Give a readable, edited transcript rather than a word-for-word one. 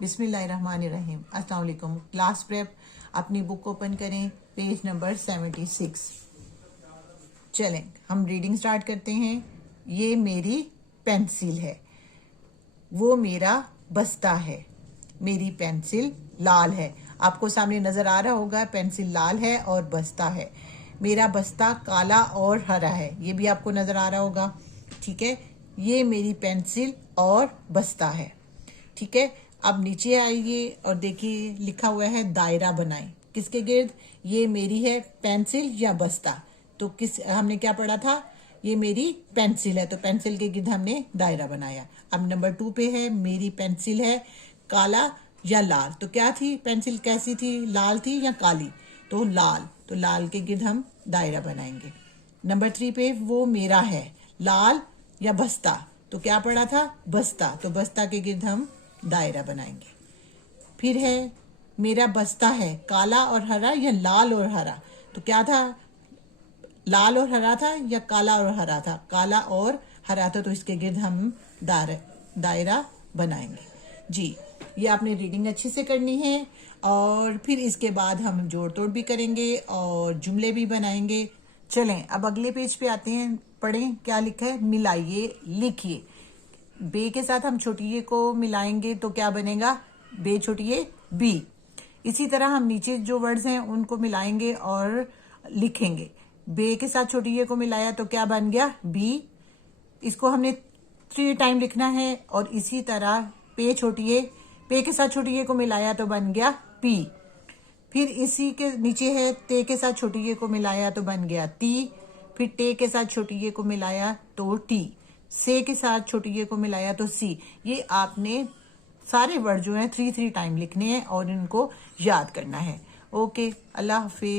बिस्मिल्लाहिर्रहमानिर्रहीम। अस्सलाम वालेकुम। क्लास प्रेप अपनी बुक ओपन करें, पेज नंबर 76। चलें हम रीडिंग स्टार्ट करते हैं। ये मेरी पेंसिल है, वो मेरा बस्ता है। मेरी पेंसिल लाल है। आपको सामने नजर आ रहा होगा, पेंसिल लाल है और बस्ता है। मेरा बस्ता काला और हरा है, ये भी आपको नजर आ रहा होगा। ठीक है, ये मेरी पेंसिल और बस्ता है। ठीक है, अब नीचे आइए और देखिए लिखा हुआ है दायरा बनाएं। किसके गिर्द? ये मेरी है पेंसिल या बस्ता। तो किस हमने क्या पढ़ा था? ये मेरी पेंसिल है, तो पेंसिल के गिर्द हमने दायरा बनाया। अब नंबर 2 पे है मेरी पेंसिल है काला या लाल। तो क्या थी पेंसिल, कैसी थी? लाल थी या काली? तो लाल, तो लाल के गिर्द हम दायरा बनाएंगे। नंबर 3 पे वो मेरा है लाल या बस्ता। तो क्या पढ़ा था? बस्ता, तो बस्ता के गिर्द हम दायरा बनाएंगे। फिर है मेरा बस्ता है काला और हरा या लाल और हरा। तो क्या था? लाल और हरा था या काला और हरा था? काला और हरा था, तो इसके गिर्द हम दायरा बनाएंगे। जी, ये आपने रीडिंग अच्छे से करनी है और फिर इसके बाद हम जोड़ तोड़ भी करेंगे और जुमले भी बनाएंगे। चलें अब अगले पेज पे आते हैं, पढ़ें क्या लिखा है। मिलाइए, लिखिए। बे के साथ हम छोटी ए को मिलाएंगे तो क्या बनेगा? बे छोटी ए बी। इसी तरह हम नीचे जो वर्ड्स हैं उनको मिलाएंगे और लिखेंगे। बे के साथ छोटी ए को मिलाया तो क्या बन गया? बी। इसको हमने 3 टाइम लिखना है। और इसी तरह पे छोटी ए, पे के साथ छोटी ए को मिलाया तो बन गया पी। फिर इसी के नीचे है ते के साथ छोटी ए को मिलाया तो बन गया ती। फिर टे के साथ छोटी ए को मिलाया तो टी। से के साथ छोटी ए को मिलाया तो सी। ये आपने सारे वर्ड जो हैं 3 टाइम लिखने हैं और इनको याद करना है। ओके, अल्लाह हाफिज।